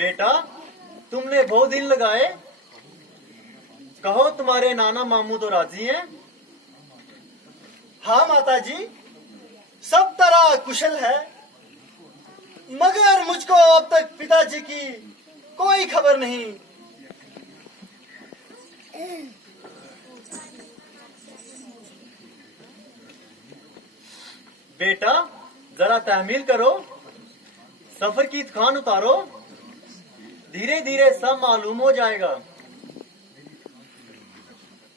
बेटा, तुमने बहुत दिन लगाए। कहो, तुम्हारे नाना मामू तो राजी हैं? हाँ माताजी, सब तरह कुशल है, मगर मुझको अब तक पिताजी की कोई खबर नहीं। बेटा, जरा तहमील करो, सफर की थकान उतारो, धीरे धीरे सब मालूम हो जाएगा।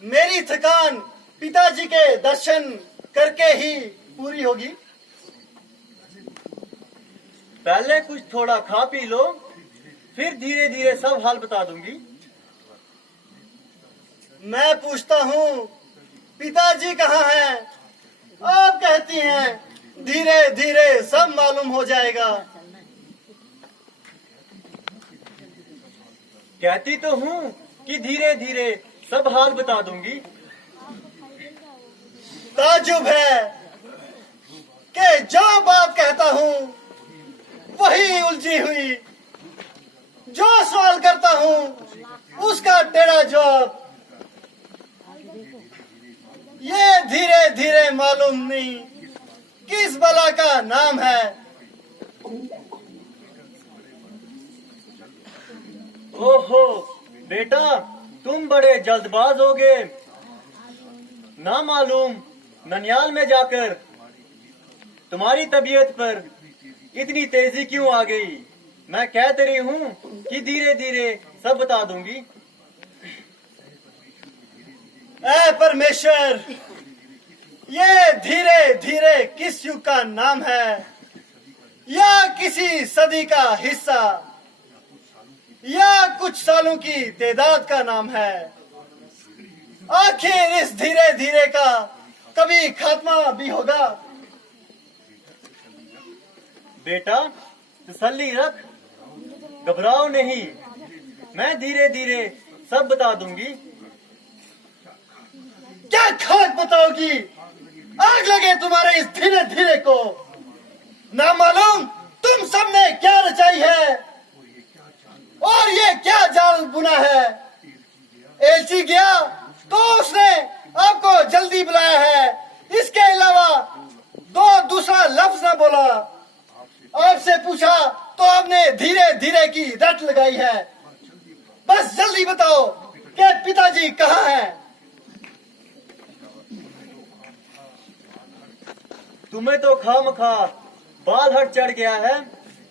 मेरी थकान पिताजी के दर्शन करके ही पूरी होगी। पहले कुछ थोड़ा खा पी लो, फिर धीरे धीरे सब हाल बता दूंगी। मैं पूछता हूँ, पिताजी कहाँ हैं? आप कहती हैं धीरे धीरे सब मालूम हो जाएगा। कहती तो हूँ कि धीरे धीरे सब हाल बता दूंगी। ताजुब है कि जो बात कहता हूँ वही उलझी हुई, जो सवाल करता हूँ उसका टेढ़ा जवाब। ये धीरे धीरे मालूम नहीं किस बला का नाम है। ओहो बेटा, तुम बड़े जल्दबाज हो गए। ना मालूम ननियाल में जाकर तुम्हारी तबीयत पर इतनी तेजी क्यों आ गई। मैं कहते रही हूँ कि धीरे धीरे सब बता दूंगी। ऐ परमेश्वर, ये धीरे धीरे किस युग का नाम है, या किसी सदी का हिस्सा, या कुछ सालों की तादाद का नाम है। आखिर इस धीरे धीरे का कभी खात्मा भी होगा। बेटा, तसल्ली रख, घबराओ नहीं, मैं धीरे धीरे सब बता दूंगी। क्या खाक बताओगी? आग लगे तुम्हारे इस धीरे धीरे को। ना मालूम तुम सबने क्या रचाई है और ये क्या जाल बुना है। एलची गया तो उसने आपको जल्दी बुलाया है, इसके अलावा दो दूसरा लफ्ज न बोला। आपसे पूछा तो आपने धीरे धीरे की रट लगाई है। बस जल्दी बताओ कि पिताजी कहाँ हैं? तुम्हें तो खामखा बाल हट चढ़ गया है।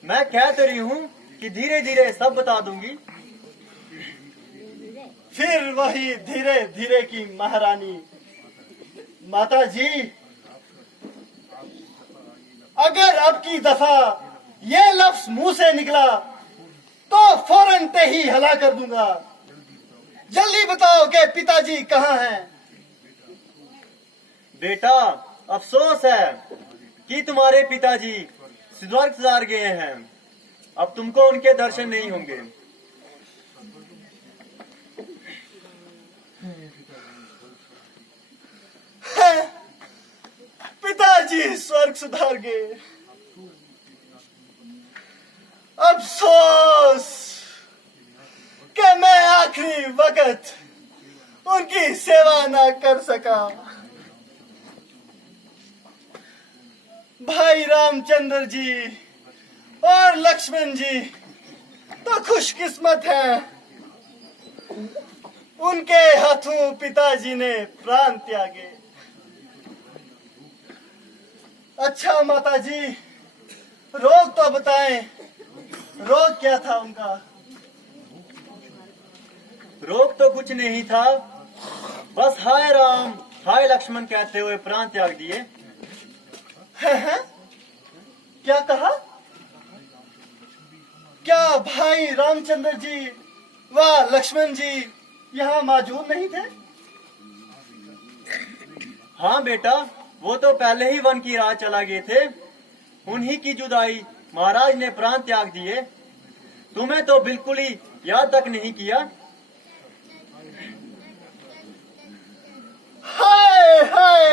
मैं कह तो रही हूँ कि धीरे धीरे सब बता दूंगी। फिर वही धीरे धीरे की महारानी। माता जी, अगर अब की दफा ये लफ्ज मुंह से निकला तो फौरन ते ही हला कर दूंगा। जल्दी बताओ कि पिताजी कहाँ हैं? बेटा, अफसोस है कि तुम्हारे पिताजी स्वर्ग सिधार गए हैं। अब तुमको उनके दर्शन नहीं होंगे। पिताजी स्वर्ग सुधार गए। अफसोस कि मैं आखिरी वक्त उनकी सेवा ना कर सका। भाई रामचंद्र जी और लक्ष्मण जी तो खुशकिस्मत हैं, उनके हाथों पिताजी ने प्राण त्यागे। अच्छा माता जी, रोग तो बताएं, रोग क्या था उनका? रोग तो कुछ नहीं था, बस हाय राम हाय लक्ष्मण कहते हुए प्राण त्याग दिए। है? क्या कहा? क्या भाई रामचंद्र जी व लक्ष्मण जी यहाँ मौजूद नहीं थे? हाँ बेटा, वो तो पहले ही वन की राह चला गए थे। उन्हीं की जुदाई महाराज ने प्राण त्याग दिए। तुम्हें तो बिल्कुल ही याद तक नहीं किया। हाय हाय,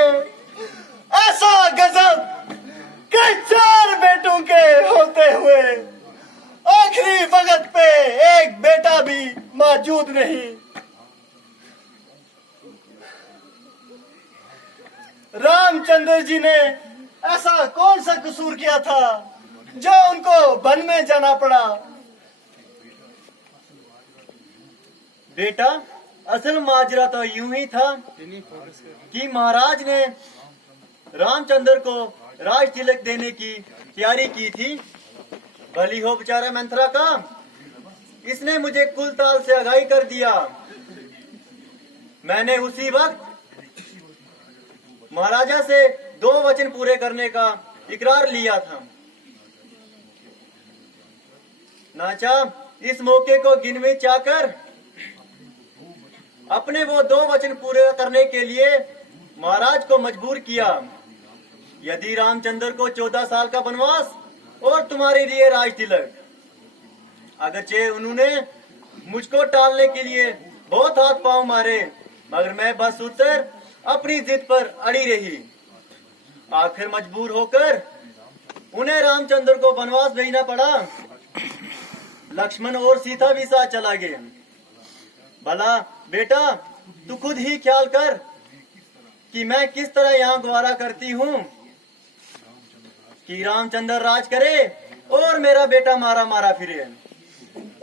ऐसा गजब के 4 बेटों के होते हुए आखिरी वक्त पे रामचंद्र जी ने ऐसा कौन सा कसूर किया था जो उनको वन में जाना पड़ा? बेटा, असल माजरा तो यूं ही था कि महाराज ने रामचंद्र को राज तिलक देने की तैयारी की थी। भली हो बेचारा मंथरा का, इसने मुझे कुल ताल से आगाही कर दिया। मैंने उसी वक्त महाराजा से 2 वचन पूरे करने का इकरार लिया था। नाचा इस मौके को गिनवे चाकर अपने वो 2 वचन पूरे करने के लिए महाराज को मजबूर किया। यदि रामचंद्र को 14 साल का वनवास और तुम्हारे लिए राज तिलक, अगरचे उन्होंने मुझको टालने के लिए बहुत हाथ पांव मारे, मगर मैं बस उतर अपनी जिद पर अड़ी रही। आखिर मजबूर होकर उन्हें रामचंद्र को वनवास भेजना पड़ा। लक्ष्मण और सीता भी साथ चला गए। भला बेटा, तू खुद ही ख्याल कर कि मैं किस तरह यहाँ गवारा करती हूँ कि रामचंद्र राज करे और मेरा बेटा मारा मारा फिरे।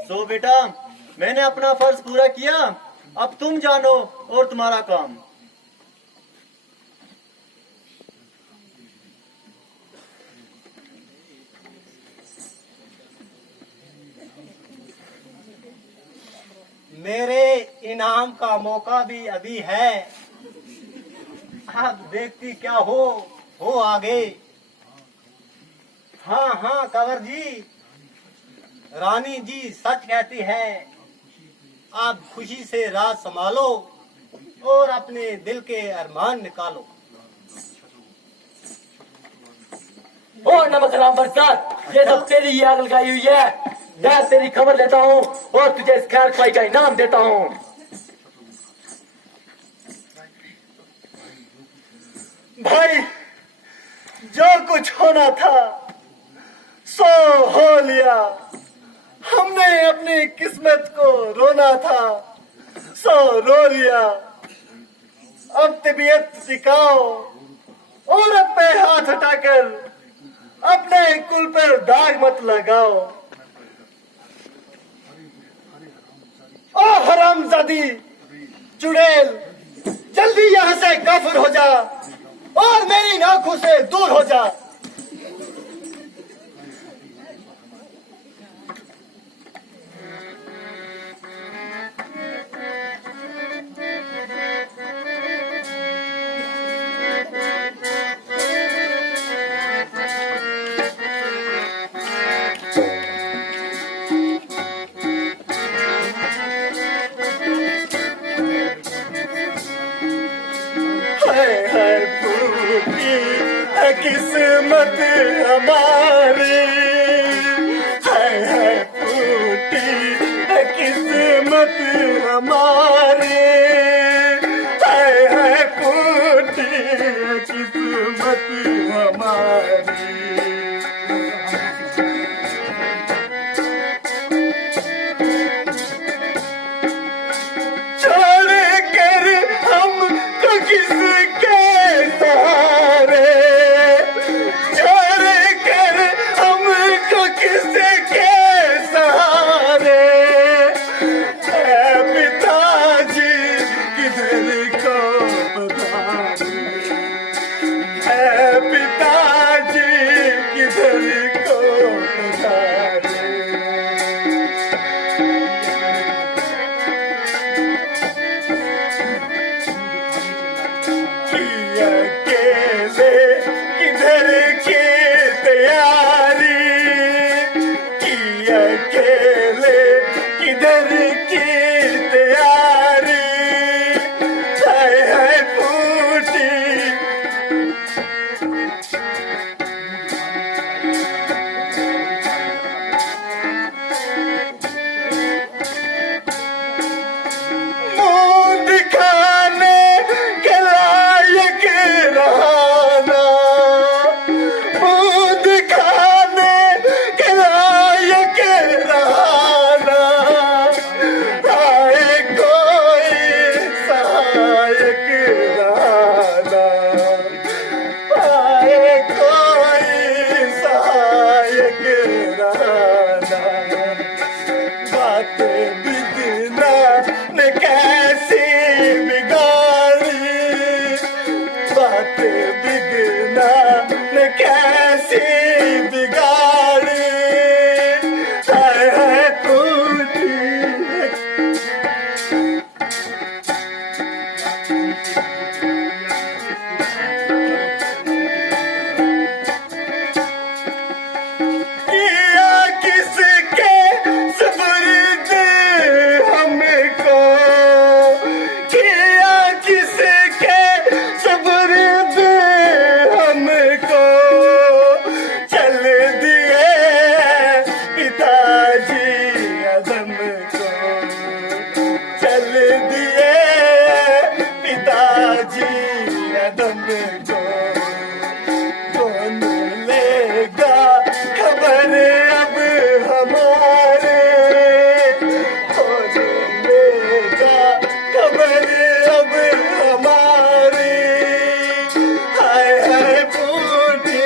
सो बेटा, मैंने अपना फर्ज पूरा किया, अब तुम जानो और तुम्हारा काम। मेरे इनाम का मौका भी अभी है। अब देखती क्या हो आगे। हाँ हाँ कंवर जी, रानी जी सच कहती है। आप खुशी से राज संभालो और अपने दिल के अरमान निकालो। ओ नमक राम बरसात, ये सब तेरी ही आग लगाई हुई है। मैं तेरी खबर लेता हूँ और तुझे इस खैर खुआई का इनाम देता हूँ। भाई, जो कुछ होना था सो हो लिया। हमने अपनी किस्मत को रोना था, सो रो लिया। अब तबीयत टिकाओ, औरत पे हाथ हटाकर अपने कुल पर दाग मत लगाओ। ओ हरामजादी चुड़ैल, जल्दी यहाँ से काफिर हो जा और मेरी आंखों से दूर हो जा। किस्मत हमारी है फूटी, किस्मत हमारी है फूटी, किस्मत हमारी। छोड़ कर हम तो किसके सहारे, कैसी बिगाड़ी, हाय हाय टूटी किया किसके सुपुर्द हमको, किया किसके सुपुर्द हमको, चल दिए पिताजी अदम को, चल दिए पिताजी अदम को, कौन लेगा खबर अब हमारे, कौन लेगा खबर अब हमारी, हाय हाय बूढ़ी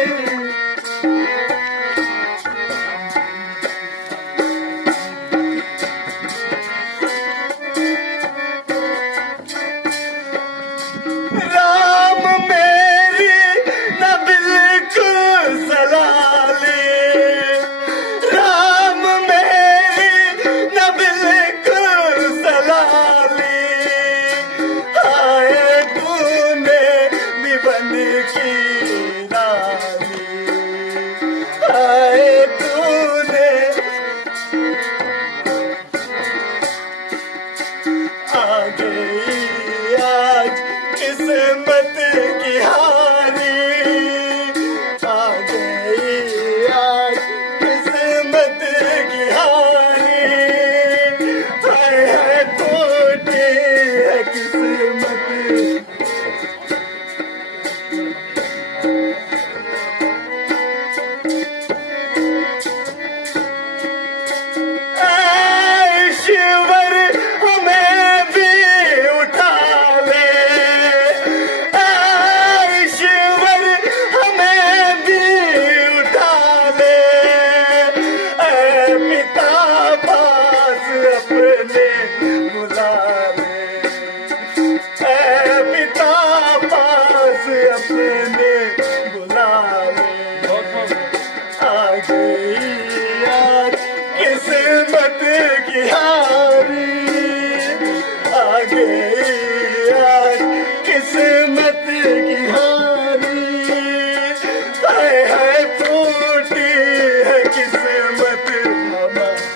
राम मेरी न बिल्कुल सलाली, राम मेरी न बिल्कुल सलाली, हाय तूने भी बन की लाली, हाय तूने आ गई आज किस्मत की हारी, आ गई आज किस्मत की हारी, हाय हाय टूटी है किस्मत। ईश्वर हमें भी उठा ले, ईश्वर हमें भी उठा ले, पिता पास अपने बुला ले, पिता पास अपने बुला ले, आ गई आज किस्मत की हारी, आ गई आज किस्मत की हारी, हाय हाय टूटी है किस्मत हमारी।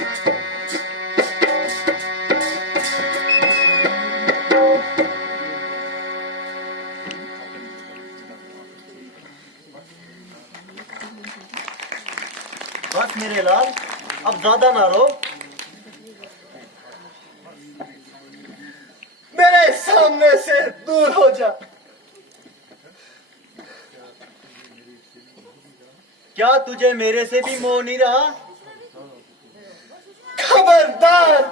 बस मेरे लाल, अब ज्यादा ना रो। मेरे सामने से दूर हो जा। क्या तुझे मेरे से भी मोह नहीं रहा? खबरदार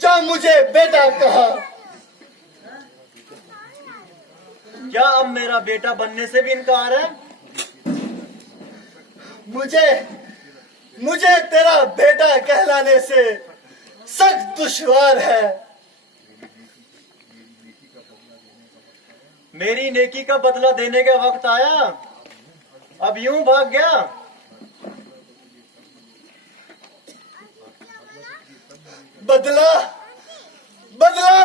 जो मुझे बेटा कहा, क्या अब मेरा बेटा बनने से भी इनकार है? मुझे तेरा बेटा कहलाने से सख्त दुश्वार है। मेरी नेकी का बदला देने का वक्त आया, अब यूं भाग गया। बदला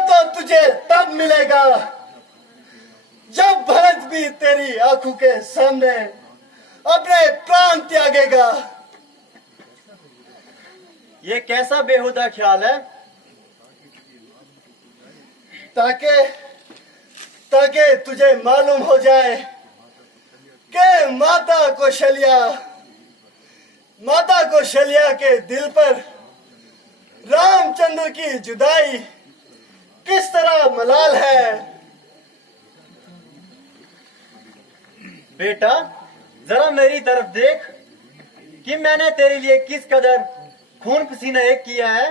तो तुझे तब मिलेगा जब भरत भी तेरी आंखों के सामने अपने प्राण त्यागेगा। ये कैसा बेहुदा ख्याल है? ताकि तुझे मालूम हो जाए कि माता कौशल्या के दिल पर रामचंद्र की जुदाई किस तरह मलाल है। बेटा जरा मेरी तरफ देख कि मैंने तेरे लिए किस कदर खून पसीना एक किया है।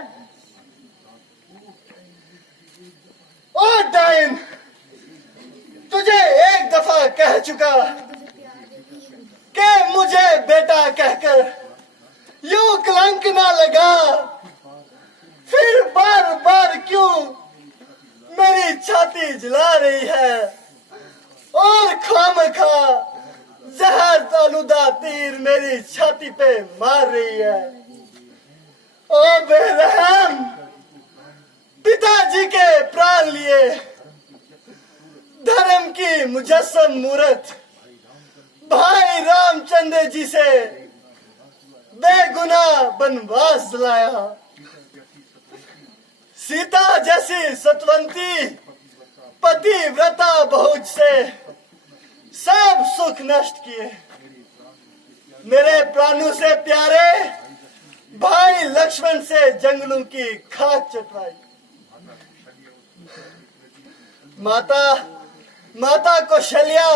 ओ डाइन, तुझे एक दफा कह चुका कि मुझे बेटा कहकर यूं कलंक ना लगा, फिर बार बार क्यों मेरी छाती जला रही है और खामखा जहर तो आलूदा तीर मेरी छाती पे मार रही है। ओ बेरहम, पिताजी के प्राण लिए धर्म की मुजस्सम मूरत भाई रामचंद्र जी से बेगुनाह बनवास दिलाया। सीता जैसी सतवंती पतिव्रता बहुज से सब सुख नष्ट किए। मेरे प्राणों से प्यारे भाई लक्ष्मण से जंगलों की खाक चटवाई। माता कौशल्या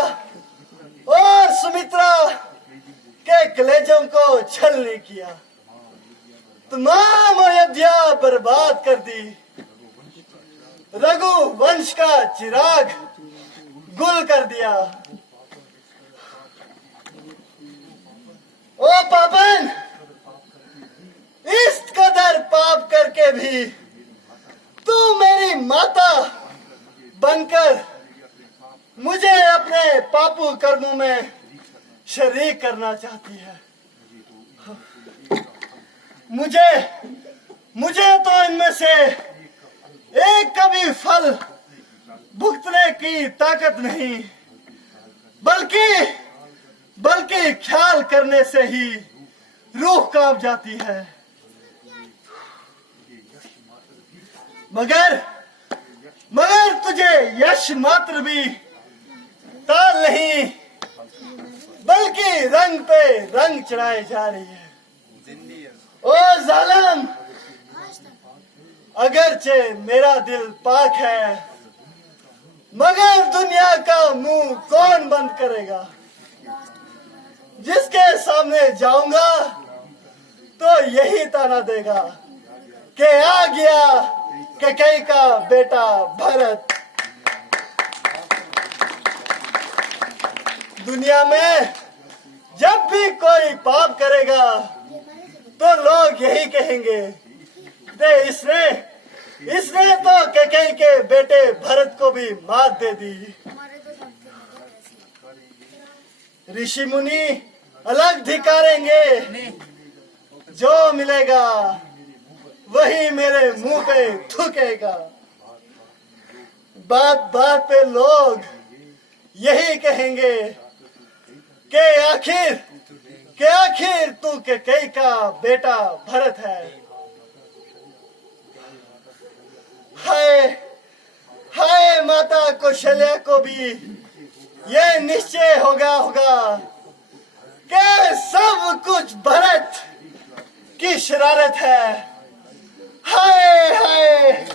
और सुमित्रा के कलेजों को छलनी किया। तमाम अयोध्या बर्बाद कर दी। रघु वंश का चिराग गुल कर दिया। ओ पापन, इस कदर पाप करके भी तू मेरी माता बनकर मुझे अपने पापू कर्मों में शरीक करना चाहती है। मुझे तो इनमें से एक कभी फल भुगतने की ताकत नहीं, बल्कि ख्याल करने से ही रूह कांप जाती है। मगर तुझे यश मात्र भी ताल नहीं, बल्कि रंग पे रंग चढ़ाए जा रही है। ओ जालिम, अगरचे मेरा दिल पाक है, मगर दुनिया का मुंह कौन बंद करेगा। जिसके सामने जाऊंगा तो यही ताना देगा कि आ गया कैकेयी का बेटा भरत। दुनिया में जब भी कोई पाप करेगा तो लोग यही कहेंगे कि इसने तो कैकेयी के बेटे भरत को भी मात दे दी। ऋषि मुनि अलग धिकारेंगे, जो मिलेगा वही मेरे मुंह पे थूकेगा। बात बात पे लोग यही कहेंगे कि आखिर तू कैकेयी का बेटा भरत है। हाय माता कौशल्या को भी ये निश्चय हो गया होगा कि सब कुछ भरत की शरारत है। हाय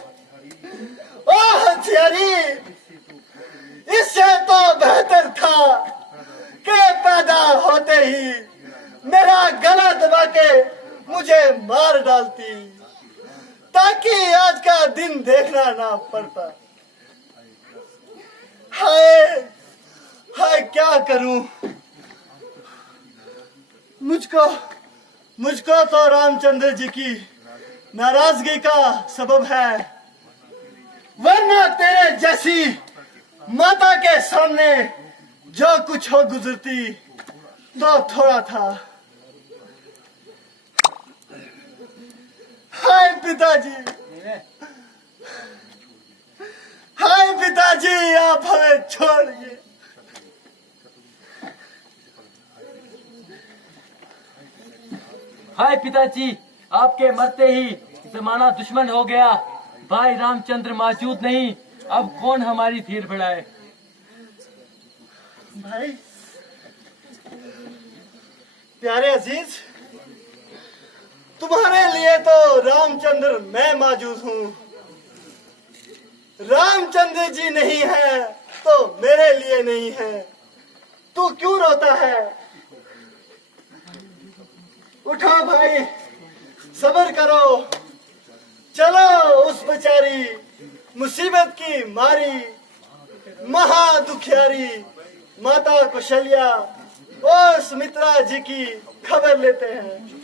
ओ हथियारी, इससे तो बेहतर था कि पैदा होते ही मेरा गला दबा के मुझे मार डालती, ताकि आज का दिन देखना ना पड़ता। हाय क्या करूं। मुझको तो रामचंद्र जी की नाराजगी का सबब है, वरना तेरे जैसी माता के सामने जो कुछ हो गुजरती तो थोड़ा था। हाय पिताजी, आप हमें छोड़िए। हाय पिताजी, आपके मरते ही जमाना दुश्मन हो गया। भाई रामचंद्र मौजूद नहीं, अब कौन हमारी धीर बढ़ाए। भाई प्यारे अजीज, तुम्हारे लिए तो रामचंद्र मैं मौजूद हूँ। रामचंद्र जी नहीं है तो मेरे लिए नहीं है। तू क्यों रोता है? उठो भाई, सब्र करो। चलो उस बेचारी मुसीबत की मारी महा दुखियारी माता कौशल्या और सुमित्रा जी की खबर लेते हैं।